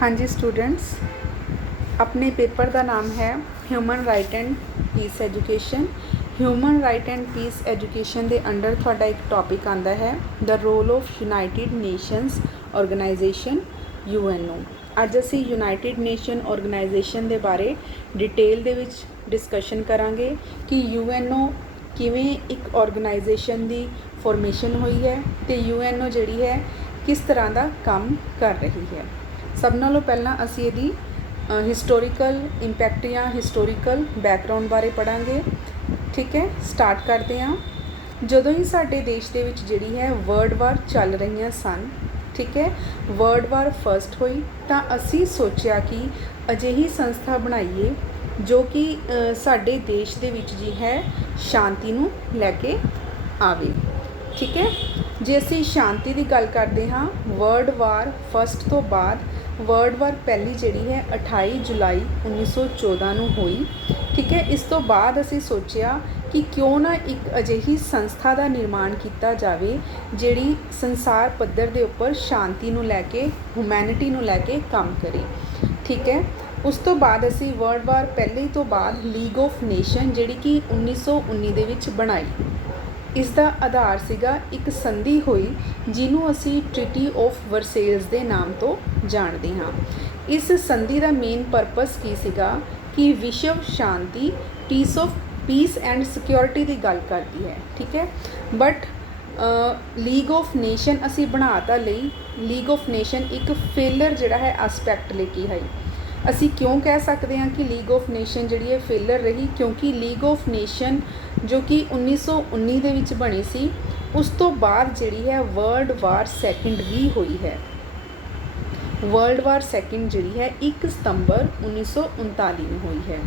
हाँ जी स्टूडेंट्स, अपने पेपर का नाम है human right and peace education. Human right and peace education के अंडर थोड़ा एक टॉपिक आता है the role of United Nations Organisation UNO। अज असी यूनाइटेड नेशन ऑर्गेनाइजेशन के बारे डिटेल दे विच डिस्कशन करांगे कि UNO किवें एक ऑर्गेनाइजेशन की फॉर्मेशन हुई है तो UNO जिहड़ी है किस तरह का काम कर रही है। सब नालों पहला असी इहदी हिस्टोरिकल इंपैक्ट या हिस्टोरिकल बैकग्राउंड बारे पढ़ांगे। ठीक है, स्टार्ट करते हैं। जदों ही साडे देश दे विच जिहड़ी है वर्ल्ड वार चल रही सन, ठीक है, वर्ल्ड वार फर्स्ट हुई तो असी सोचा कि अजिही संस्था बनाइए जो कि साडे देश दे विच जी है शांति नूं लैके आवे। ठीक है, जे असी शांति की गल करते हाँ, वर्ल्ड वार फर्स्ट तो बाद वर्ल्ड वार पहली जिहड़ी है 28 जुलाई 1914 नूं हुई। ठीक है, इस तो बाद असी सोचा कि क्यों ना एक अजिही संस्था का निर्माण किया जाए जिहड़ी संसार पद्धर के उपर शांति नूं लैके ह्यूमैनिटी नूं लैके काम करे। ठीक है, उस तो बाद असी वर्ल्ड वार पहले तो बाद लीग ऑफ नेशन जिहड़ी कि 1919 दे विच बनाई। इसका आधार सीगा एक संधि हुई जिन्हों असी ट्रीटी ऑफ वर्सेल्स के नाम तो जानते हाँ। इस संधि का मेन परपस की सीगा कि विश्व शांति पीस एंड सिक्योरिटी की गल करती है। ठीक है, बट लीग ऑफ नेशन असी बना तां लई लीग ऑफ नेशन एक फेलर जिहड़ा है एस्पैक्ट लेके आई। असी क्यों कह सकते हैं कि लीग ऑफ नेशन जिहड़ी है फेलर रही, क्योंकि लीग ऑफ नेशन जो कि 1919 दे विच बनी सी, उस तो बाद जिहड़ी है वर्ल्ड वार सैकेंड भी हुई है। वर्ल्ड वार सैकेंड जिहड़ी है 1 सितंबर 1939 में हुई है।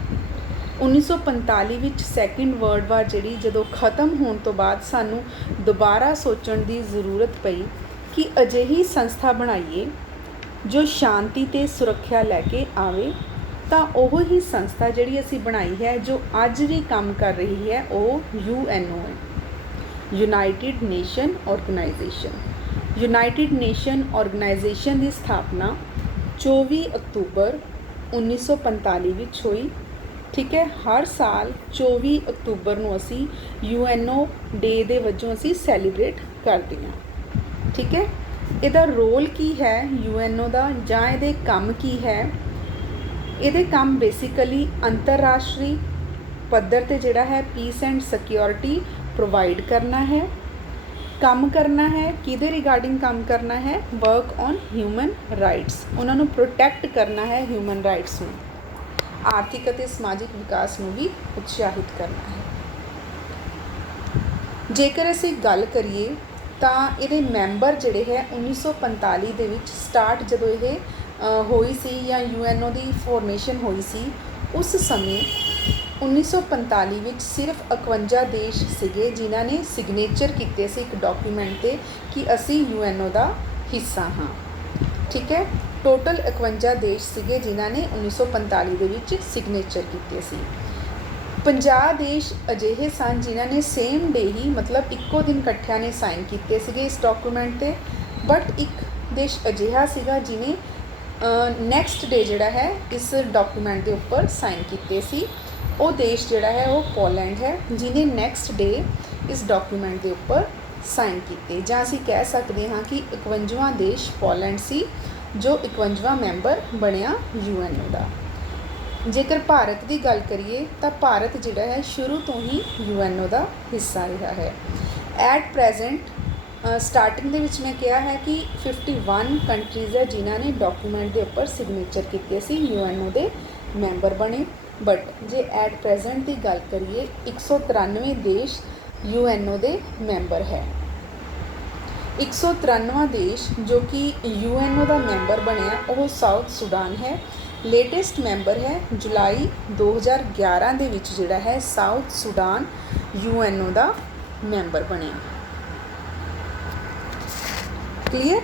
1945 विच सैकेंड वर्ल्ड वार जिहड़ी जदों खत्म होने तो बाद सानू दोबारा सोचण की जरूरत पई कि अजिही संस्था बनाइए जो शांति ते सुरक्षा लैके आवे। तो वो ही संस्था जिहड़ी असी बनाई है जो अज भी काम कर रही है वो UNO है, United Nation Organisation. United Nation Organisation की स्थापना 24 अक्तूबर 1945 विच हुई। ठीक है, हर साल 24 अक्तूबर नूं असी UNO डे दे वजों असी सैलीब्रेट करते हैं। ठीक है, इहदा रोल की है UNO का जां इहदे काम की है। इहदे काम बेसिकली अंतरराष्ट्रीय पद्धर ते जिहड़ा है पीस एंड सिक्योरिटी प्रोवाइड करना है, काम करना है किहदे रिगार्डिंग काम करना है, वर्क ऑन ह्यूमन राइट्स, उन्होंने प्रोटैक्ट करना है ह्यूमन राइट्स में, आर्थिक और समाजिक विकास में भी उत्साहित करना है। जेकर असी गल करिए ਤਾਂ ਇਹਦੇ ਮੈਂਬਰ ਜਿਹੜੇ ਹੈ 1945 ਦੇ ਵਿੱਚ ਸਟਾਰਟ ਜਦੋਂ ਇਹ ਹੋਈ ਸੀ ਜਾਂ UNO ਦੀ ਫੋਰਮੇਸ਼ਨ ਹੋਈ ਸੀ, ਉਸ ਸਮੇਂ 1945 ਵਿੱਚ ਸਿਰਫ 51 ਦੇਸ਼ ਸੀਗੇ ਜਿਨ੍ਹਾਂ ਨੇ ਸਿਗਨੇਚਰ ਕੀਤੇ ਸੀ ਇੱਕ ਡਾਕੂਮੈਂਟ 'ਤੇ ਕਿ ਅਸੀਂ UNO ਦਾ ਹਿੱਸਾ ਹਾਂ। ਠੀਕ ਹੈ, ਟੋਟਲ 51 ਦੇਸ਼ ਸੀਗੇ ਜਿਨ੍ਹਾਂ ਨੇ 1945 ਦੇ ਵਿੱਚ ਸਿਗਨੇਚਰ ਕੀਤੇ ਸੀ। 50 देश अजिहे सन जिन्हों ने सेम डे ही मतलब इक्को दिन इकट्ठिया ने साइन किए थे इस डॉकूमेंट पे, बट एक देश अजिहा सीगा जिन्हें नैक्सट डे जिहड़ा है इस डॉकूमेंट के उपर साइन किए सी। वो देश जिहड़ा है वो पोलैंड है जिन्हें नैक्सट डे इस डॉकूमेंट के उपर साइन किए, जां असीं कह सकते हाँ कि 51वां देश पोलैंड सी जो 51वां मैंबर बनिया UNO का। जेकर भारत की गल करिए तो भारत जिहड़ा है शुरू तो ही UNO का हिस्सा रहा है। एट प्रेजेंट स्टार्टिंग दे विच मैं कहा है कि 51 कंट्रीज़ है जिन्हों ने डॉकूमेंट के उपर सिग्नेचर किए सी UNO के मैंबर बने, बट जे एट प्रेजेंट की गल करिए 193 देश UNO के मैंबर है। 193वां देश जो कि UNO का मैंबर बनया वो साउथ सुडान है। लेटेस्ट मैंबर है जुलाई 2011 ਦੇ ਵਿੱਚ ਜਿਹੜਾ है साउथ सुडान UNO ਦਾ मैंबर ਬਣਿਆ। क्लीयर।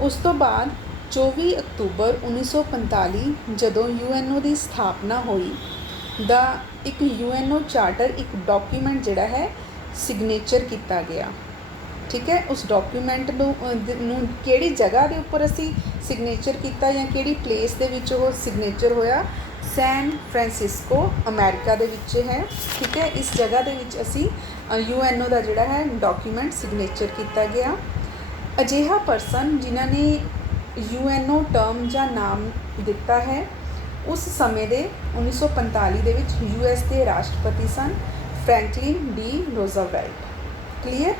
उस तो बाद 24 अक्तूबर 1945 ਜਦੋਂ UNO ਦੀ ਸਥਾਪਨਾ ਹੋਈ ਦਾ एक UNO ਚਾਰਟਰ एक डॉक्यूमेंट ਜਿਹੜਾ है सिग्नेचर किया गया। ठीक है। उस डॉक्यूमेंट ਨੂੰ ਕਿਹੜੀ ਜਗ੍ਹਾ ਦੇ ਉੱਪਰ ਅਸੀਂ ਸਿਗਨੇਚਰ ਕੀਤਾ ਜਾਂ ਕਿਹੜੀ ਪਲੇਸ ਦੇ ਵਿੱਚ ਉਹ ਸਿਗਨੇਚਰ ਹੋਇਆ, ਸੈਨ ਫਰਾਂਸਿਸਕੋ ਅਮਰੀਕਾ ਦੇ ਵਿੱਚ ਹੈ। ਠੀਕ ਹੈ, ਇਸ ਜਗ੍ਹਾ ਦੇ ਵਿੱਚ ਅਸੀਂ UNO ਦਾ ਜਿਹੜਾ ਹੈ ਡਾਕੂਮੈਂਟ ਸਿਗਨੇਚਰ ਕੀਤਾ ਗਿਆ। ਅਜਿਹਾ ਪਰਸਨ ਜਿਨ੍ਹਾਂ ਨੇ UNO ਟਰਮ ਜਾਂ ਨਾਮ ਦਿੱਤਾ ਹੈ ਉਸ ਸਮੇਂ ਦੇ 1945 ਦੇ ਵਿੱਚ US ਦੇ ਰਾਸ਼ਟਰਪਤੀ ਸਨ ਫਰੈਂਕਲਿਨ ਡੀ ਰੋਜ਼ਾਵੈਲਟ। ਕਲੀਅਰ।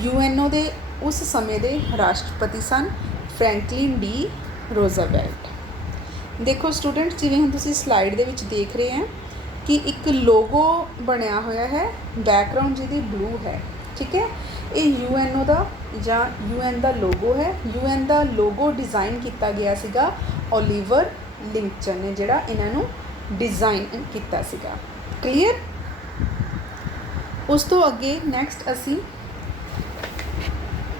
UNO ਦੇ ਉਸ ਸਮੇਂ ਦੇ ਰਾਸ਼ਟਰਪਤੀ ਸਨ ਫਰੈਂਕਲਿਨ ਡੀ ਰੋਜ਼ਾਵੈਲਟ। ਦੇਖੋ ਸਟੂਡੈਂਟਸ, ਜਿਵੇਂ ਹੁਣ ਤੁਸੀਂ ਸਲਾਈਡ ਦੇ ਵਿੱਚ ਦੇਖ ਰਹੇ ਹੈ ਕਿ ਇੱਕ ਲੋਗੋ ਬਣਿਆ ਹੋਇਆ ਹੈ, ਬੈਕਗਰਾਊਂਡ ਜਿਹਦੀ ਬਲੂ ਹੈ। ਠੀਕ ਹੈ, ਇਹ UNO ਦਾ ਜਾਂ UN ਦਾ ਲੋਗੋ ਹੈ। UN ਦਾ ਲੋਗੋ ਡਿਜ਼ਾਈਨ ਕੀਤਾ ਗਿਆ ਸੀਗਾ ਓਲੀਵਰ ਲਿੰਕਚਨ ਨੇ, ਜਿਹੜਾ ਇਹਨਾਂ ਨੂੰ ਡਿਜ਼ਾਈਨ ਕੀਤਾ ਸੀਗਾ। ਕਲੀਅਰ। ਉਸ ਤੋਂ ਅੱਗੇ ਨੈਕਸਟ ਅਸੀਂ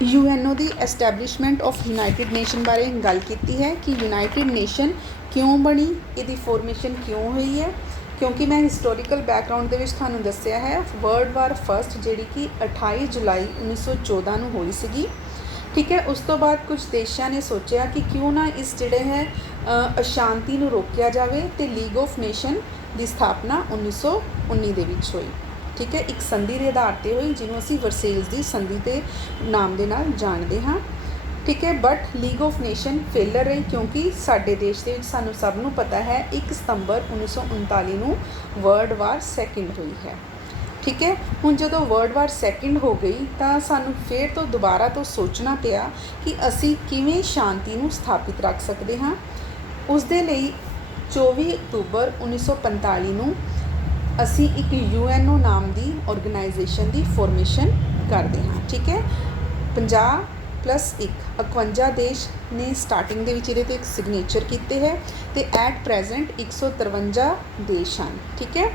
UNO the establishment of United nation ਬਾਰੇ ਗੱਲ ਕੀਤੀ ਹੈ ਕਿ ਯੂਨਾਈਟਿਡ ਨੇਸ਼ਨ ਕਿਉਂ ਬਣੀ, ਇਹਦੀ ਫੋਰਮੇਸ਼ਨ ਕਿਉਂ ਹੋਈ ਹੈ। ਕਿਉਂਕਿ ਮੈਂ ਹਿਸਟੋਰੀਕਲ ਬੈਕਗਰਾਊਂਡ ਦੇ ਵਿੱਚ ਤੁਹਾਨੂੰ ਦੱਸਿਆ ਹੈ ਵਰਲਡ ਵਾਰ ਫਸਟ ਜਿਹੜੀ ਕਿ 28 ਜੁਲਾਈ 1914 ਨੂੰ ਹੋਈ ਸੀਗੀ। ਠੀਕ ਹੈ, ਉਸ ਤੋਂ ਬਾਅਦ ਕੁਝ ਦੇਸ਼ਾਂ ਨੇ ਸੋਚਿਆ ਕਿ ਕਿਉਂ ਨਾ ਇਸ ਜਿਹੜੇ ਹੈ ਅਸ਼ਾਂਤੀ ਨੂੰ ਰੋਕਿਆ ਜਾਵੇ ਅਤੇ ਲੀਗ ਆਫ ਨੇਸ਼ਨ ਦੀ ਸਥਾਪਨਾ 1919 ਦੇ ਵਿੱਚ ਹੋਈ। ਠੀਕ ਹੈ, ਇੱਕ ਸੰਧੀ ਦੇ ਆਧਾਰ 'ਤੇ ਹੋਈ ਜਿਹਨੂੰ ਅਸੀਂ ਵਰਸੇਲਜ਼ ਦੀ ਸੰਧੀ ਦੇ ਨਾਮ ਦੇ ਨਾਲ ਜਾਣਦੇ ਹਾਂ। ਠੀਕ ਹੈ, but league of nation failure ਰਹੀ ਕਿਉਂਕਿ ਸਾਡੇ ਦੇਸ਼ ਦੇ ਵਿੱਚ ਸਾਨੂੰ ਸਭ ਨੂੰ ਪਤਾ ਹੈ 1 ਸਤੰਬਰ 1939 ਨੂੰ ਵਰਲਡ ਵਾਰ ਸੈਕਿੰਡ ਹੋਈ ਹੈ। ਠੀਕ ਹੈ, ਹੁਣ ਜਦੋਂ ਵਰਲਡ ਵਾਰ ਸੈਕਿੰਡ ਹੋ ਗਈ ਤਾਂ ਸਾਨੂੰ ਫਿਰ ਤੋਂ ਦੁਬਾਰਾ ਤੋਂ ਸੋਚਣਾ ਪਿਆ ਕਿ ਅਸੀਂ ਕਿਵੇਂ ਸ਼ਾਂਤੀ ਨੂੰ ਸਥਾਪਿਤ ਰੱਖ ਸਕਦੇ ਹਾਂ। ਉਸ ਦੇ ਲਈ 24 ਅਕਤੂਬਰ 1945 ਨੂੰ ਅਸੀਂ ਇੱਕ UNO ਨਾਮ ਦੀ ਆਰਗੇਨਾਈਜੇਸ਼ਨ ਦੀ ਫੋਰਮੇਸ਼ਨ ਕਰਦੇ ਹਾਂ। ਠੀਕ ਹੈ, 50 + 1 51 ਦੇਸ਼ ਨੇ ਸਟਾਰਟਿੰਗ ਦੇ ਵਿੱਚ ਇਹਦੇ 'ਤੇ ਇੱਕ ਸਿਗਨੇਚਰ ਕੀਤੇ ਹੈ ਅਤੇ ਐਟ ਪ੍ਰੈਜ਼ੈਂਟ 153 ਦੇਸ਼ ਹਨ। ਠੀਕ ਹੈ,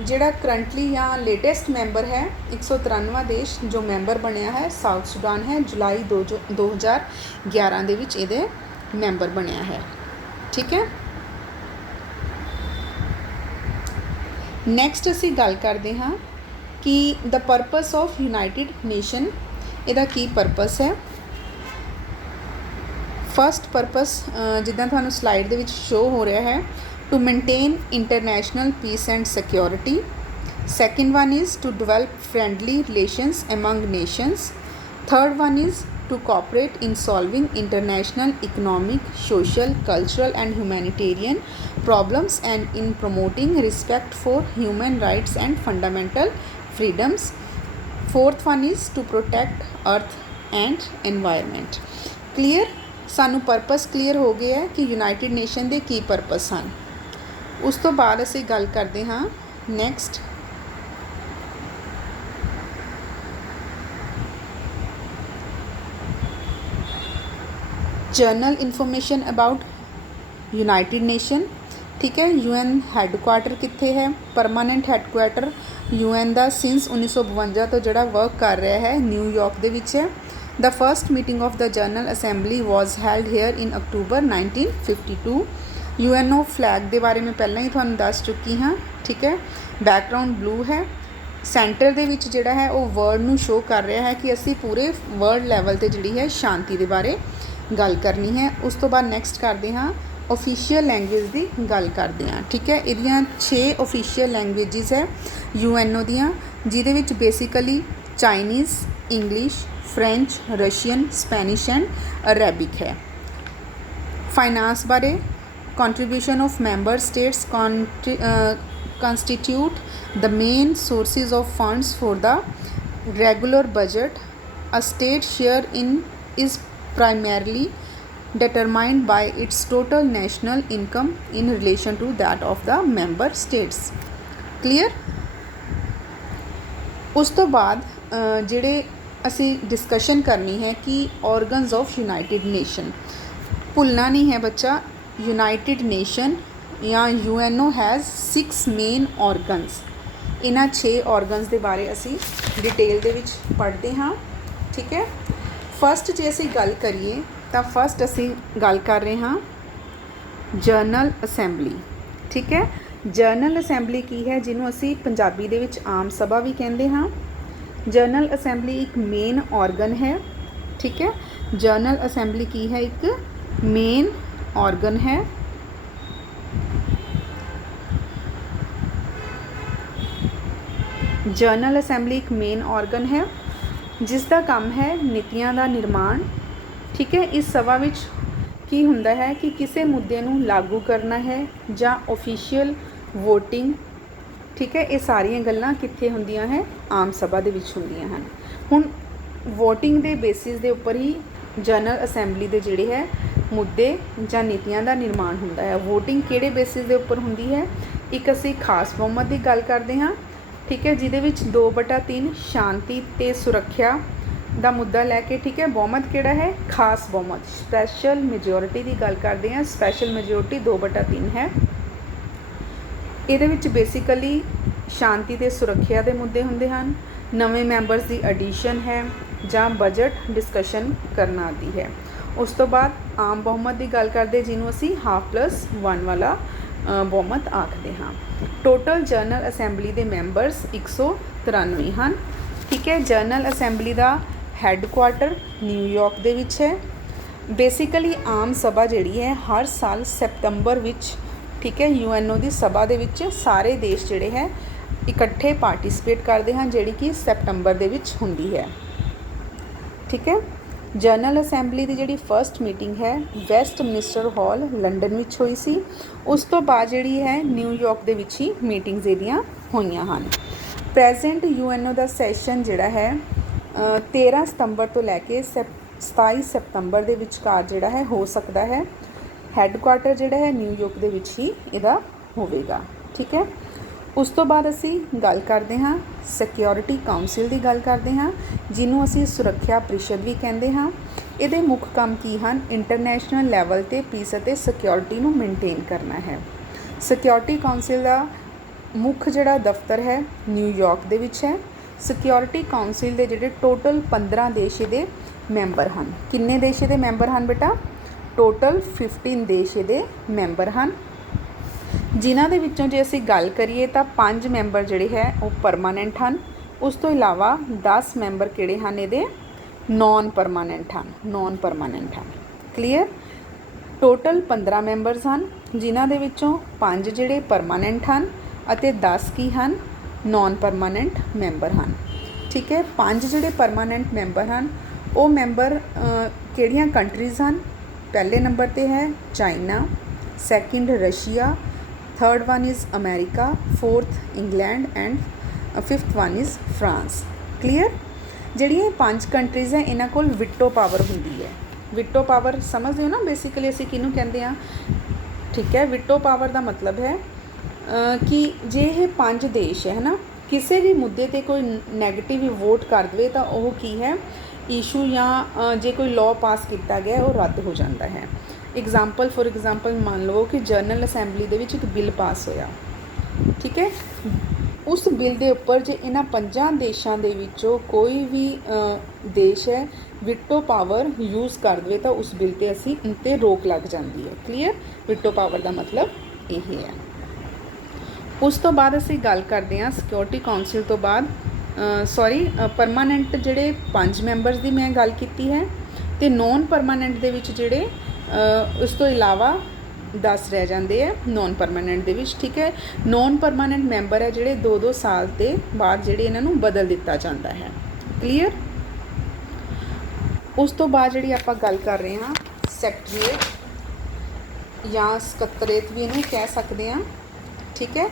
ਜਿਹੜਾ ਕਰੰਟਲੀ ਜਾਂ ਲੇਟੈਸਟ ਮੈਂਬਰ ਹੈ 193ਵਾਂ ਦੇਸ਼ ਜੋ ਮੈਂਬਰ ਬਣਿਆ ਹੈ ਸਾਊਥ ਸੁਡਾਨ ਹੈ, ਜੁਲਾਈ 2011 ਦੇ ਵਿੱਚ ਇਹਦੇ ਮੈਂਬਰ ਬਣਿਆ ਹੈ। ਠੀਕ ਹੈ, ਨੈਕਸਟ ਅਸੀਂ ਗੱਲ ਕਰਦੇ ਹਾਂ ਕਿ ਦ ਪਰਪਸ ਆਫ ਯੂਨਾਈਟਿਡ ਨੇਸ਼ਨ, ਇਹਦਾ ਕੀ ਪਰਪਸ ਹੈ। ਫਸਟ ਪਰਪਸ ਜਿੱਦਾਂ ਤੁਹਾਨੂੰ ਸਲਾਈਡ ਦੇ ਵਿੱਚ ਸ਼ੋ ਹੋ ਰਿਹਾ ਹੈ, to maintain international peace and security. Second one is to develop friendly relations among nations. Third one is to cooperate in solving international economic, social, cultural and humanitarian problems and in promoting respect for human rights and fundamental freedoms. Fourth one is to protect earth and environment. Clear? ਸਾਨੂੰ purpose clear ਹੋ ਗਿਆ ਹੈ ਕਿ United nation ਦੇ ਕੀ purpose ਹਨ। ਉਸ ਤੋਂ ਬਾਅਦ ਅਸੀਂ ਗੱਲ ਕਰਦੇ ਹਾਂ next general information about United nation. ਠੀਕ ਹੈ, UN ਹੈੱਡਕੁਆਟਰ ਕਿੱਥੇ ਹੈ। ਪਰਮਾਨੈਂਟ ਹੈੱਡਕੁਆਟਰ UN ਦਾ ਸਿੰਸ 1952 ਤੋਂ ਜਿਹੜਾ ਵਰਕ ਕਰ ਰਿਹਾ ਹੈ ਨਿਊਯਾਰਕ ਦੇ ਵਿੱਚ ਹੈ। The first meeting of the General Assembly was held here in October 1952. UNO flag ਦੇ ਬਾਰੇ ਮੈਂ ਪਹਿਲਾਂ ਹੀ ਤੁਹਾਨੂੰ ਦੱਸ ਚੁੱਕੀ ਹਾਂ। ਠੀਕ ਹੈ, ਬੈਕਗਰਾਊਂਡ ਬਲੂ ਹੈ, ਸੈਂਟਰ ਦੇ ਵਿੱਚ ਜਿਹੜਾ ਹੈ ਉਹ ਵਰਡ ਨੂੰ ਸ਼ੋ ਕਰ ਰਿਹਾ ਹੈ ਕਿ ਅਸੀਂ ਪੂਰੇ ਵਰਲਡ ਲੈਵਲ 'ਤੇ ਜਿਹੜੀ ਹੈ ਸ਼ਾਂਤੀ ਦੇ ਬਾਰੇ ਗੱਲ ਕਰਨੀ ਹੈ। ਉਸ ਤੋਂ ਬਾਅਦ ਨੈਕਸਟ ਕਰਦੇ ਹਾਂ ਓਫੀਸ਼ੀਅਲ ਲੈਂਗੁਏਜ ਦੀ ਗੱਲ ਕਰਦੇ ਹਾਂ। ਠੀਕ ਹੈ, ਇਹਦੀਆਂ 6 ਓਫੀਸ਼ੀਅਲ ਲੈਂਗੁਏਜਿਸ ਹੈ UNO ਦੀਆਂ, ਜਿਹਦੇ ਵਿੱਚ basically Chinese, English, French, Russian, Spanish and Arabic ਹੈ। ਫਾਈਨਾਂਸ ਬਾਰੇ contribution of member states constitute the main sources of funds for the regular budget. A state share in is primarily determined by its total national income in relation to that of the member states. Clear? ਉਸ ਤੋਂ ਬਾਅਦ ਜਿਹੜੇ ਅਸੀਂ discussion ਕਰਨੀ ਹੈ ਕਿ organs of United Nation, ਭੁੱਲਣਾ ਨਹੀਂ ਹੈ ਬੱਚਾ, ਯੂਨਾਈਟਿਡ ਨੇਸ਼ਨ ਜਾਂ UNO ਹੈਜ਼ 6 ਮੇਨ ਔਰਗਨਸ। ਇਹਨਾਂ 6 ਔਰਗਨਸ ਦੇ ਬਾਰੇ ਅਸੀਂ ਡਿਟੇਲ ਦੇ ਵਿੱਚ ਪੜ੍ਹਦੇ ਹਾਂ। ਠੀਕ ਹੈ, ਫਸਟ ਜੇ ਅਸੀਂ ਗੱਲ ਕਰੀਏ ਤਾਂ ਫਸਟ ਅਸੀਂ ਗੱਲ ਕਰ ਰਹੇ ਹਾਂ ਜਨਰਲ ਅਸੈਂਬਲੀ। ਠੀਕ ਹੈ, ਜਨਰਲ ਅਸੈਂਬਲੀ ਕੀ ਹੈ, ਜਿਹਨੂੰ ਅਸੀਂ ਪੰਜਾਬੀ ਦੇ ਵਿੱਚ ਆਮ ਸਭਾ ਵੀ ਕਹਿੰਦੇ ਹਾਂ। जनरल असैंबली एक मेन ऑर्गन है, ठीक है। जनरल असैंबली की है, एक मेन ऑर्गन है। जनरल असैंबली एक मेन ऑर्गन है जिसका काम है नीतियां का निर्माण, ठीक है। इस सभा विच की हुंदा है कि किसी मुद्दे नूं लागू करना है जां ऑफिशियल वोटिंग, ठीक है। ये सारियां गल्लां कित्थे हुंदियां है, आम सभा दे विच हुंदियां हन। हुण वोटिंग दे बेसिस दे उपर ही जनरल असैंबली दे जिहड़े है मुद्दे जां नीतियां दा निर्माण हुंदा है। वोटिंग किहड़े बेसिस दे उपर हुंदी है, एक असीं खास बहुमत की गल करते हाँ, ठीक है, जिहदे विच 2/3 शांति ते सुरक्षा ਦਾ मुद्दा लैके, ठीक है। बहुमत किहड़ा है, खास बहुमत, स्पैशल मेजोरिटी की गल करते हैं। स्पैशल मेजोरिटी 2/3 है। ये बेसिकली शांति ते सुरक्षा के मुद्दे होंदे हैं। नवे मैंबरस की एडिशन है जां बजट डिस्कशन करना आदि है। उस तो बाद आम बहुमत की गल करते जिन्हों असी 1/2+1 वाला बहुमत आखते हाँ। टोटल जनरल असैंबली के मैंबरस 193 हैं, ठीक है। जनरल असैंबली का हैडकुआटर न्यूयॉर्क दे विच है। बेसिकली आम सभा जिहड़ी है हर साल सितंबर विच, ठीक है, UNO की सभा दे विच सारे देश जिहड़े है इकट्ठे पार्टिसिपेट करते हैं, जिहड़ी कि सितंबर दे विच हुंदी है, ठीक है। जनरल असैंबली की जिहड़ी फर्स्ट मीटिंग है वैस्टमिनिस्टर हॉल लंडन विच हुई सी। उस तो बाद जिहड़ी है न्यूयॉर्क दे विच ही मीटिंग्स इहदियां होईयां हन। प्रेजेंट UNO का सैशन जिहड़ा है 13 सितंबर तो लैके 27 सितंबर के विचकार जिहड़ा है हो सकता है। हैडकुआटर जिहड़ा है न्यूयॉर्क दे विच ही इहदा होवेगा, ठीक है। उस तो बाद असी गल करते हाँ सिक्योरिटी काउंसिल की गल करते हाँ, जिन्हों असी सुरक्षा परिषद भी कहते हाँ। ये मुख काम की हैं, इंटरनेशनल लैवल ते पीस और सिक्योरिटी नूं मेनटेन करना है। सिक्योरिटी काउंसिल का मुख जिहड़ा दफ्तर है न्यूयॉर्क दे विच है। सिक्योरिटी काउंसिल के जिहड़े टोटल 15 देश दे मैंबर हैं। किन्ने देश दे मैंबर हैं बेटा, टोटल 15 देश दे मैंबर हैं, जिन्हां दे विच्चों जे असीं गल करिए तो 5 मैंबर जिहड़े है वो परमानेंट हैं। उस तो इलावा 10 मैंबर किहड़े हैं इहदे नॉन परमानेंट हैं। क्लीयर। टोटल 15 मैंबरस हैं, जिन्हां दे विच्चों 5 जिहड़े परमानेंट हैं अते 10 की हैं नॉन परमानेंट मैंबर हैं, ठीक है। 5 जिहड़े परमानेंट मैंबर हैं वो मैंबर किहड़ियां कंट्रीज़ हैं, पहले नंबर पर है China, second Russia, third one is America, fourth England and fifth one is France. Clear. जिहड़ियां 5 कंट्रीज़ है इन्हां कोल विटो पावर हुंदी है। विटो पावर समझते हो ना, बेसिकली असीं किहनूं कहंदे आ, ठीक है। विटो पावर का मतलब है कि जे ये 5 देश है ना किसी भी मुद्दे ते कोई नैगेटिव वोट कर दे तो वह की है इशू या जे कोई लॉ पास किया गया वो रद्द हो जाता है। एग्जाम्पल फॉर एग्जाम्पल मान लो कि जनरल असैंबली दे विच एक बिल पास होया, ठीक है। उस बिल के उपर जे इन्हां 5 देशों के विचों कोई भी देश है विटो पावर यूज़ कर दे तो उस बिल ते असी उन ते रोक लग जाती है। क्लीयर। विटो पावर का मतलब यही है। उस तो बाद असी गल करते हैं सिक्योरिटी काउंसिल तो बाद परमानेंट जिहड़े 5 मैंबर्स की मैं गल की है तो नॉन परमानेंट दे विच जिहड़े उस तो इलावा 10 रह जाते हैं नॉन परमानेंट दे विच, ठीक है। नॉन परमानेंट मैंबर है जिहड़े 2-2 साल के बाद जिहड़े इन्हां नूं बदल दिता जाता है। क्लीयर। उस तो बाद जिहड़ी आपां गल कर रहे हैं सैकटरीएट या सकत्तरेत भी इन्हूं कह सकते हैं, ठीक है।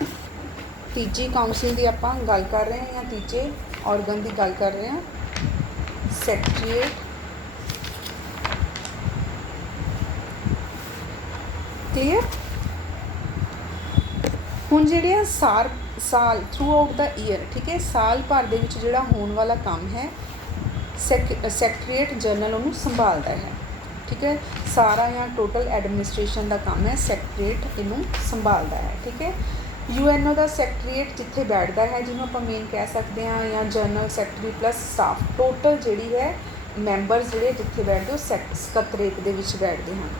तीजी काउंसिल की आपां गल कर रहे हैं या तीजे ऑर्गन की गल कर रहे हैं सैकटरीएट। क्लीयर। हुण जिहड़े साल थ्रू आउट द ईयर, ठीक है, साल भर दे विच जिहड़ा होने वाला काम है सैकटरीएट जनरल उन्होंने संभालता है, ठीक है। सारा या टोटल एडमिनिस्ट्रेशन का काम है सैकटरीएट इनू संभालता है, ठीक है। UNO का सैकटरीएट जिथे बैठता है जिन्होंं आप मेन कह सकते हैं या general secretary plus staff, total जिहड़ी है मैंबर्स जिहड़े जिथे बैठते हो सकत्तरेत दे विच बैठते हैं।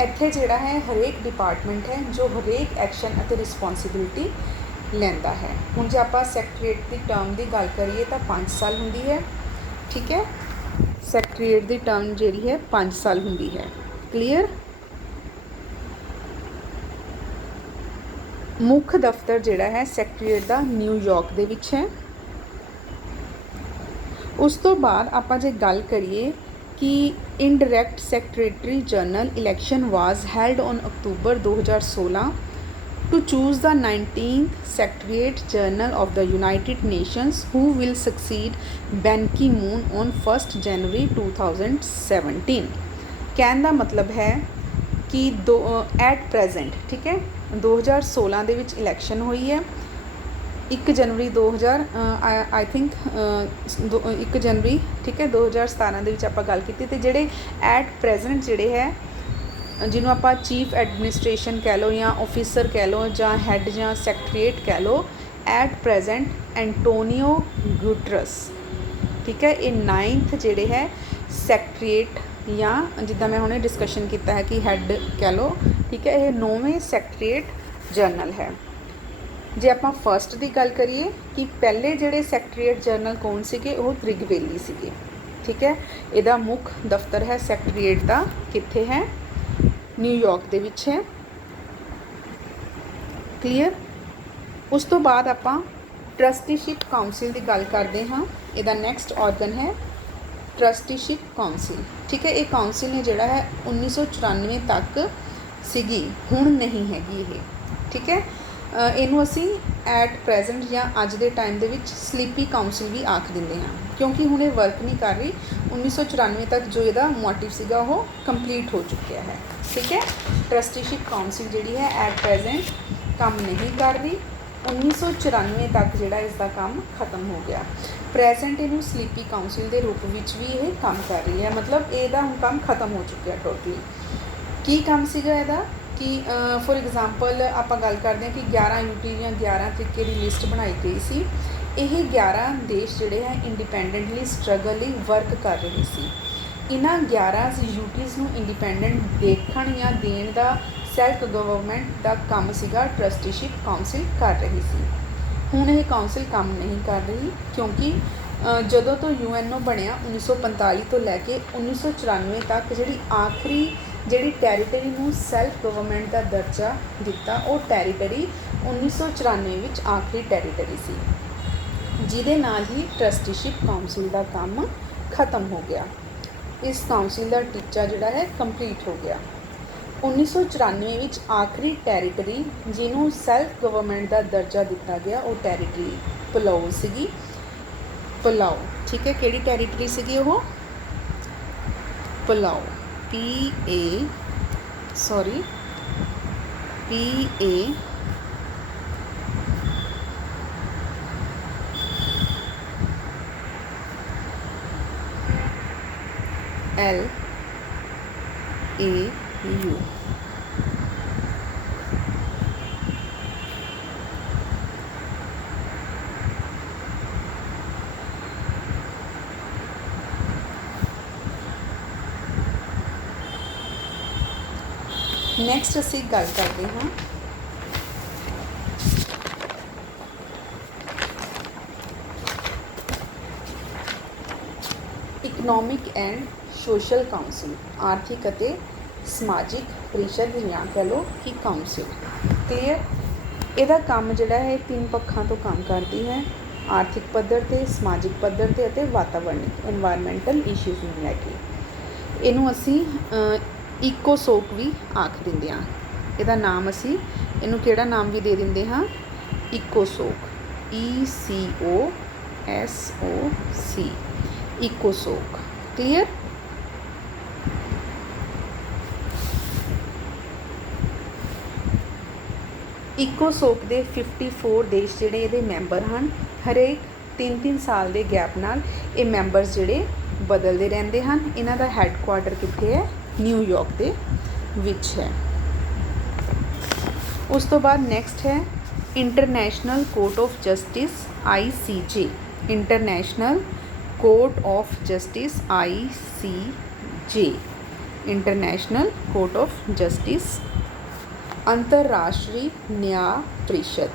इत्थे जिहड़ा है हरेक डिपार्टमेंट है जो हरेक एक्शन और रिस्पोंसिबिलिटी ਲੈਂਦਾ ਹੈ। ਹੁਣ ਜੇ ਆਪਾਂ ਸੈਕਟਰੀਏਟ ਦੀ ਟਰਮ ਦੀ ਗੱਲ ਕਰੀਏ ਤਾਂ 5 ਸਾਲ ਹੁੰਦੀ ਹੈ। ਠੀਕ ਹੈ, ਸੈਕਟਰੀਏਟ ਦੀ ਟਰਮ ਜਿਹੜੀ ਹੈ 5 ਸਾਲ ਹੁੰਦੀ ਹੈ। ਕਲੀਅਰ। ਮੁੱਖ ਦਫ਼ਤਰ ਜਿਹੜਾ ਹੈ ਸੈਕਟਰੀਏਟ ਦਾ ਨਿਊਯਾਰਕ ਦੇ ਵਿੱਚ ਹੈ। ਉਸ ਤੋਂ ਬਾਅਦ ਆਪਾਂ ਜੇ ਗੱਲ ਕਰੀਏ ਕਿ indirect secretary general election was held on October 2016 to choose the 19th Secretariat General of the United Nations who will succeed Ban Ki-moon on 1st January 2017। ਕਹਿਣ ਦਾ ਮਤਲਬ ਹੈ ਕਿ ਐਟ ਪ੍ਰੈਜ਼ੈਂਟ, ਠੀਕ ਹੈ, 2016 ਦੇ ਵਿੱਚ ਇਲੈਕਸ਼ਨ ਹੋਈ ਹੈ। 1 ਜਨਵਰੀ 2000 ਆਈ ਥਿੰਕ 1 ਜਨਵਰੀ, ਠੀਕ ਹੈ, 2017 ਦੇ ਵਿੱਚ ਆਪਾਂ ਗੱਲ ਕੀਤੀ। ਅਤੇ ਜਿਹੜੇ ਐਟ ਪ੍ਰੈਜ਼ੈਂਟ ਜਿਹੜੇ ਹੈ ਜਿਹਨੂੰ ਆਪਾਂ ਚੀਫ ਐਡਮਿਨਿਸਟ੍ਰੇਸ਼ਨ ਕਹਿ ਲਓ ਜਾਂ ਆਫਿਸਰ ਕਹਿ ਲਓ ਜਾਂ ਹੈੱਡ ਜਾਂ ਸੈਕਟਰੀਏਟ ਕਹਿ ਲਓ, ਐਟ ਪ੍ਰੈਜ਼ੈਂਟ ਐਂਟੋਨੀਓ ਗੁਟਰਸ, ਠੀਕ ਹੈ, ਇਹ 9th ਜਿਹੜੇ ਹੈ ਸੈਕਟਰੀਏਟ ਜਾਂ ਜਿੱਦਾਂ ਮੈਂ ਹੁਣੇ ਡਿਸਕਸ਼ਨ ਕੀਤਾ ਹੈ ਕਿ ਹੈੱਡ ਕਹਿ ਲਓ, ਠੀਕ ਹੈ, ਇਹ 9ਵੇਂ ਸੈਕਟਰੀਏਟ ਜਨਰਲ ਹੈ। ਜੇ ਆਪਾਂ ਫਸਟ ਦੀ ਗੱਲ ਕਰੀਏ ਕਿ ਪਹਿਲੇ ਜਿਹੜੇ ਸੈਕਟਰੀਏਟ ਜਨਰਲ ਕੌਣ ਸੀਗੇ, ਉਹ ਤ੍ਰਿਗਵੇਲੀ ਸੀਗੇ। ਠੀਕ ਹੈ, ਇਹਦਾ ਮੁੱਖ ਦਫ਼ਤਰ ਹੈ ਸੈਕਟਰੀਏਟ ਦਾ ਕਿੱਥੇ ਹੈ, ਨਿਊਯਾਰਕ ਦੇ ਵਿੱਚ ਹੈ। ਕਲੀਅਰ। ਉਸ ਤੋਂ ਬਾਅਦ ਆਪਾਂ ਟਰਸਟੀਸ਼ਿਪ ਕਾਉਂਸਿਲ ਦੀ ਗੱਲ ਕਰਦੇ ਹਾਂ। ਇਹਦਾ ਨੈਕਸਟ ਆਰਗਨ ਹੈ ਟਰਸਟੀਸ਼ਿਪ ਕਾਉਂਸਿਲ। ਠੀਕ ਹੈ, ਇਹ ਕਾਉਂਸਿਲ ਨੇ ਜਿਹੜਾ ਹੈ 1994 ਤੱਕ ਸੀਗੀ, ਹੁਣ ਨਹੀਂ ਹੈਗੀ ਇਹ। ਠੀਕ ਹੈ, ਇਹਨੂੰ ਅਸੀਂ ਐਟ ਪ੍ਰੈਜ਼ੈਂਟ ਜਾਂ ਅੱਜ ਦੇ ਟਾਈਮ ਦੇ ਵਿੱਚ ਸਲੀਪੀ ਕਾਉਂਸਿਲ ਵੀ ਆਖ ਦਿੰਦੇ ਹਾਂ, ਕਿਉਂਕਿ ਹੁਣ ਇਹ ਵਰਕ ਨਹੀਂ ਕਰ ਰਹੀ। 1994 ਤੱਕ ਜੋ ਇਹਦਾ ਮੋਟਿਵ ਸੀਗਾ ਉਹ ਕੰਪਲੀਟ ਹੋ ਚੁੱਕਿਆ ਹੈ। ਠੀਕ ਹੈ, ਟਰਸਟੀਸ਼ਿਪ ਕਾਉਂਸਿਲ ਜਿਹੜੀ ਹੈ ਐਟ ਪ੍ਰੈਜ਼ੈਂਟ ਕੰਮ ਨਹੀਂ ਕਰ ਰਹੀ। 1994 ਤੱਕ ਜਿਹੜਾ ਇਸ ਦਾ ਕੰਮ ਖਤਮ ਹੋ ਗਿਆ। ਪ੍ਰੈਜ਼ੈਂਟ ਇਹਨੂੰ ਸਲੀਪੀ ਕਾਉਂਸਿਲ ਦੇ ਰੂਪ ਵਿੱਚ ਵੀ ਇਹ ਕੰਮ ਕਰ ਰਹੀ ਹੈ, ਮਤਲਬ ਇਹਦਾ ਹੁਣ ਕੰਮ ਖਤਮ ਹੋ ਚੁੱਕਿਆ ਟੋਟਲੀ। ਕੀ ਕੰਮ ਸੀਗਾ ਇਹਦਾ ਕਿ ਫੋਰ ਐਗਜ਼ਾਮਪਲ ਆਪਾਂ ਗੱਲ ਕਰਦੇ ਹਾਂ ਕਿ 11 ਯੂਟੀ ਜਾਂ 11 ਤਰੀਕੇ ਦੀ ਲਿਸਟ ਬਣਾਈ ਗਈ ਸੀ। ਇਹ 11 ਦੇਸ਼ ਜਿਹੜੇ ਹੈ ਇੰਡੀਪੈਂਡੈਂਟਲੀ ਸਟਰਗਲ ਲਈ ਵਰਕ ਕਰ ਰਹੇ ਸੀ। ਇਹਨਾਂ 11 ਯੂਟੀਜ਼ ਨੂੰ ਇੰਡੀਪੈਂਡੈਂਟ ਦੇਖਣ ਜਾਂ ਦੇਣ ਦਾ ਸੈਲਫ ਗਵਰਨਮੈਂਟ ਦਾ ਕੰਮ ਸੀਗਾ, ਟਰਸਟੀਸ਼ਿਪ ਕਾਉਂਸਿਲ ਕਰ ਰਹੀ ਸੀ। ਹੁਣ ਇਹ ਕਾਉਂਸਿਲ ਕੰਮ ਨਹੀਂ ਕਰ ਰਹੀ ਕਿਉਂਕਿ ਜਦੋਂ ਤੋਂ UNO ਬਣਿਆ 1945 ਤੋਂ ਲੈ ਕੇ 1994 ਤੱਕ ਜਿਹੜੀ ਟੈਰੀਟਰੀ ਨੂੰ ਸੈਲਫ ਗਵਰਨਮੈਂਟ ਦਾ ਦਰਜਾ ਦਿੱਤਾ, ਉਹ ਟੈਰੀਟਰੀ 1994 ਵਿੱਚ ਆਖਰੀ ਟੈਰੀਟਰੀ ਸੀ, ਜਿਹਦੇ ਨਾਲ ਹੀ ਟਰਸਟੀਸ਼ਿਪ ਕਾਉਂਸਿਲ ਦਾ ਕੰਮ ਖਤਮ ਹੋ ਗਿਆ। ਇਸ ਕਾਉਂਸਿਲ ਦਾ ਟੀਚਾ ਜਿਹੜਾ ਹੈ ਕੰਪਲੀਟ ਹੋ ਗਿਆ। 1994 ਵਿੱਚ ਆਖਰੀ ਟੈਰੀਟਰੀ ਜਿਹਨੂੰ ਸੈਲਫ ਗਵਰਨਮੈਂਟ ਦਾ ਦਰਜਾ ਦਿੱਤਾ ਗਿਆ ਉਹ ਟੈਰੀਟਰੀ ਪਲਾਓ ਸੀਗੀ। ਪਲਾਓ, ਠੀਕ ਹੈ, ਕਿਹੜੀ ਟੈਰੀਟਰੀ ਸੀਗੀ ਉਹ? ਪਲਾਓ, PALAO। ਨੈਕਸਟ ਅਸੀਂ ਗੱਲ ਕਰਦੇ ਹਾਂ ਇਕਨੋਮਿਕ ਐਂਡ ਸੋਸ਼ਲ ਕਾਉਂਸਿਲ, ਆਰਥਿਕ ਅਤੇ ਸਮਾਜਿਕ ਪ੍ਰੀਸ਼ਦ ਜਾਂ ਕਹਿ ਲਓ ਕਿ ਕਾਉਂਸਿਲ। ਕਲੀਅਰ। ਇਹਦਾ ਕੰਮ ਜਿਹੜਾ ਹੈ 3 ਪੱਖਾਂ ਤੋਂ ਕੰਮ ਕਰਦੀ ਹੈ, ਆਰਥਿਕ ਪੱਧਰ 'ਤੇ, ਸਮਾਜਿਕ ਪੱਧਰ 'ਤੇ ਅਤੇ ਵਾਤਾਵਰਣਿਕ ਇਨਵਾਇਰਮੈਂਟਲ ਇਸ਼ੂਜ਼ ਨੂੰ ਲੈ ਕੇ। ਇਹਨੂੰ ਅਸੀਂ ਇਕੋਸੋਕ ਵੀ ਆਖ ਦਿੰਦੇ ਹਾਂ। ਇਹਦਾ ਨਾਮ ਅਸੀਂ ਇਹਨੂੰ ਕਿਹੜਾ ਨਾਮ ਵੀ ਦੇ ਦਿੰਦੇ ਹਾਂ? ਇਕੋਸੋਕ, ECOSOC, ਇਕੋਸੋਕ। ਕਲੀਅਰ। ਇਕੋਸੋਕ ਦੇ 54 ਦੇਸ਼ ਜਿਹੜੇ ਇਹਦੇ ਮੈਂਬਰ ਹਨ। ਹਰੇਕ 3-3 ਸਾਲ ਦੇ ਗੈਪ ਨਾਲ ਇਹ ਮੈਂਬਰਸ ਜਿਹੜੇ ਬਦਲਦੇ ਰਹਿੰਦੇ ਹਨ। ਇਹਨਾਂ ਦਾ ਹੈੱਡਕੁਆਰਟਰ ਕਿੱਥੇ ਹੈ? ਨਿਊਯਾਰਕ ਦੇ ਵਿੱਚ ਹੈ। ਉਸ ਤੋਂ ਬਾਅਦ ਨੈਕਸਟ ਹੈ international court of justice, ICJ। International court of justice, ICJ, international court of justice. ਅੰਤਰਰਾਸ਼ਟਰੀ ਨਿਆਂ ਪ੍ਰੀਸ਼ਦ,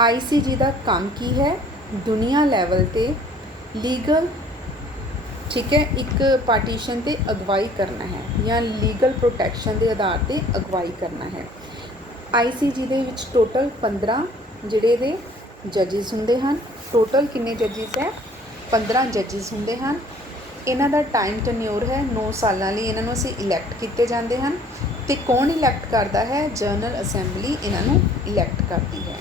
ICG ਦਾ ਕੰਮ ਕੀ ਹੈ? ਦੁਨੀਆ ਲੈਵਲ ਤੇ ਲੀਗਲ, ਠੀਕ ਹੈ, ਇੱਕ ਪਾਰਟੀਸ਼ਨ ਤੇ ਅਗਵਾਈ ਕਰਨਾ ਹੈ ਜਾਂ ਲੀਗਲ ਪ੍ਰੋਟੈਕਸ਼ਨ ਦੇ ਆਧਾਰ ਤੇ ਅਗਵਾਈ ਕਰਨਾ ਹੈ। ICG ਦੇ ਵਿੱਚ ਟੋਟਲ 15 ਜਿਹੜੇ ਇਹਦੇ ਜੱਜਿਸ ਹੁੰਦੇ ਹਨ। ਟੋਟਲ ਕਿੰਨੇ ਜੱਜਿਸ ਹੈ? 15 ਜੱਜਿਸ ਹੁੰਦੇ ਹਨ। ਇਹਨਾਂ ਦਾ ਟਾਈਮ ਟੈਨਿਓਰ ਹੈ 9 ਸਾਲਾਂ ਲਈ। ਇਹਨਾਂ ਨੂੰ ਅਸੀਂ ਇਲੈਕਟ ਕੀਤੇ ਜਾਂਦੇ ਹਨ। ਅਤੇ ਕੌਣ ਇਲੈਕਟ ਕਰਦਾ ਹੈ? ਜਨਰਲ ਅਸੈਂਬਲੀ ਇਹਨਾਂ ਨੂੰ ਇਲੈਕਟ ਕਰਦੀ ਹੈ।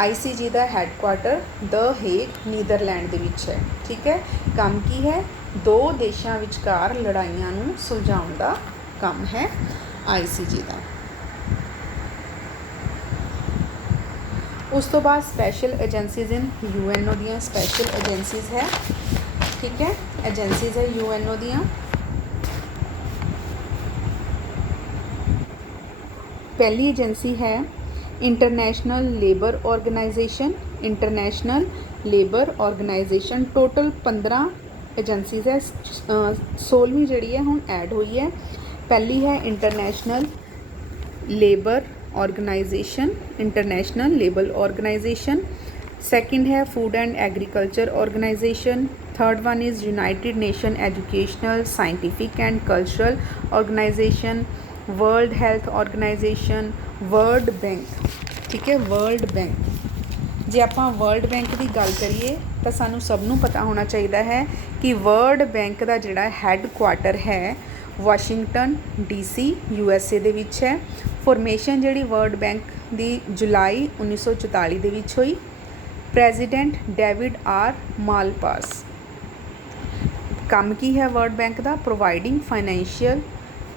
ICG ਦਾ ਹੈੱਡਕੁਆਟਰ ਦ ਹੇਗ, ਨੀਦਰਲੈਂਡ ਦੇ ਵਿੱਚ ਹੈ। ਠੀਕ ਹੈ। ਕੰਮ ਕੀ ਹੈ? ਦੋ ਦੇਸ਼ਾਂ ਵਿਚਕਾਰ ਲੜਾਈਆਂ ਨੂੰ ਸੁਲਝਾਉਣ ਦਾ ਕੰਮ ਹੈ ICG ਦਾ। ਉਸ ਤੋਂ ਬਾਅਦ ਸਪੈਸ਼ਲ ਏਜੰਸੀਜ਼ ਇਨ UNO ਦੀਆਂ ਸਪੈਸ਼ਲ ਏਜੰਸੀਜ਼ ਹੈ। ਠੀਕ ਹੈ, ਏਜੰਸੀਜ਼ ਹੈ UNO ਦੀਆਂ। ਪਹਿਲੀ ਏਜੰਸੀ ਹੈ International labour organisation. International labour organisation total 15 agencies ਹੈ। 16ਵੀਂ ਜਿਹੜੀ ਹੈ ਹੁਣ ਐਡ ਹੋਈ ਹੈ। ਪਹਿਲੀ ਹੈ International Labour Organization, International Labour Organization. Second है Food and Agriculture Organization. Third one is United Nation Educational, Scientific and Cultural Organization. World Health Organization, World Bank. ठीक है, वर्ल्ड बैंक। जे आप वर्ल्ड बैंक की गल करिए तो सानू सबनों पता होना चाहिए है कि वर्ल्ड बैंक का जिहड़ा हैडकुआटर है वाशिंगटन DC USA ਦੇ ਵਿੱਚ ਹੈ। ਫੋਰਮੇਸ਼ਨ ਜਿਹੜੀ ਵਰਲਡ ਬੈਂਕ ਦੀ ਜੁਲਾਈ 1944 ਦੇ ਵਿੱਚ ਹੋਈ। President David R Malpass. ਕੰਮ ਕੀ ਹੈ ਵਰਲਡ ਬੈਂਕ ਦਾ? Providing financial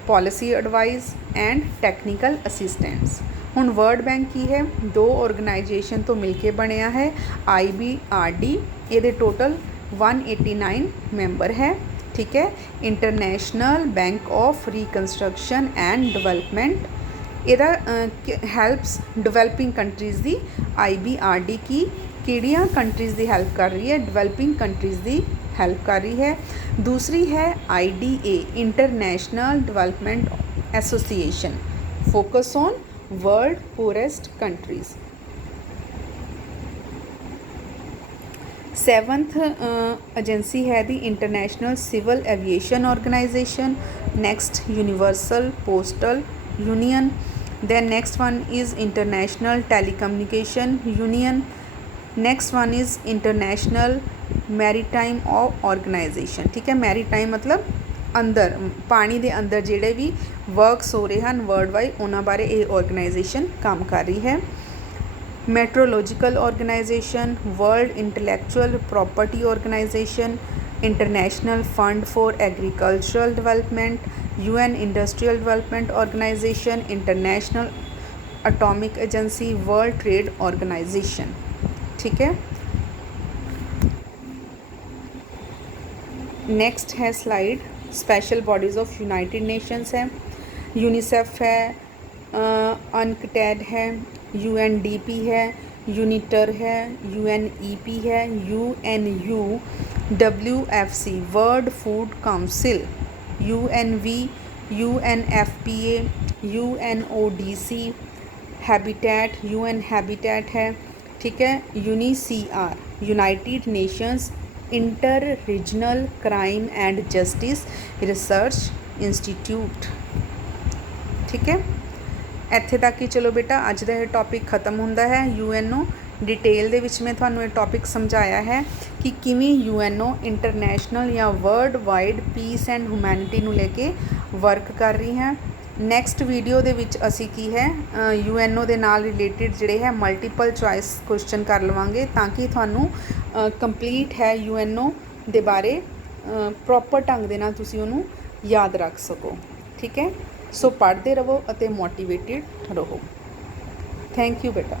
policy advice and technical assistance. ਹੁਣ ਵਰਲਡ ਬੈਂਕ ਕੀ ਹੈ? ਦੋ ਆਰਗੇਨਾਈਜੇਸ਼ਨ ਤੋਂ ਮਿਲ ਕੇ ਬਣਿਆ ਹੈ। IBRD, ਇਹਦੇ ਟੋਟਲ 189 ਮੈਂਬਰ ਹੈ। ठीक है। International Bank of Reconstruction and Development, ਇਹਦਾ ਹੈਲਪਸ ਡਿਵੈਲਪਿੰਗ ਕੰਟਰੀਜ਼ ਦੀ। IBRD की ਕਿਹੜੀਆਂ ਕੰਟਰੀਜ਼ ਦੀ ਹੈਲਪ ਕਰ ਰਹੀ ਹੈ? ਡਿਵੈਲਪਿੰਗ ਕੰਟਰੀਜ਼ ਦੀ ਹੈਲਪ ਕਰ ਰਹੀ ਹੈ। ਦੂਸਰੀ ਹੈ IDA, International Development Association, focus on world poorest countries. Seventh agency है the International Civil Aviation Organization. Next Universal Postal Union. Then next one is International Telecommunication Union. Next one is International Maritime Organization. ठीक है, maritime मतलब अंदर पानी के अंदर जिहड़े भी वर्कस हो रहे हैं वर्ल्ड वाइड उन्हां बारे ये ऑर्गेनाइजेशन काम कर रही है। Meteorological organisation, World Intellectual Property Organisation, International Fund for Agricultural Development, UN Industrial Development Organisation, International Atomic Agency, World Trade Organisation. ठीक है। नेक्स्ट है slide special bodies of United Nations है। यूनिसेफ है, अनकटैड है, UNDP है, यूनिटर है, UNEP है, UNU, WFC world food council, UNV, UNFPA, UNODC, habitat, UN habitat है। ठीक है। UNICR, United Nations inter regional crime and justice research institute. ठीक है। ਇੱਥੇ तक ही चलो बेटा अज का यह टॉपिक खत्म होंदा है। UNO डिटेल दे विच मैं तुहानू ये टॉपिक समझाया है कि किवें UNO इंटरनेशनल या वर्ल्ड वाइड पीस एंड हुमैनिटी नू लेके वर्क कर रही हैं। नैक्सट वीडियो दे विच असी की है UNO दे नाल रिलेटिड जिहड़े है मल्टीपल चॉइस क्वेश्चन कर लवांगे ताकि तुहानू कंप्लीट है UNO दे बारे प्रॉपर ढंग दे नाल तुसीं उहनू याद रख सको। ठीक है। सो पढ़ते रहो और मोटिवेटिड रहो। थैंक यू बेटा।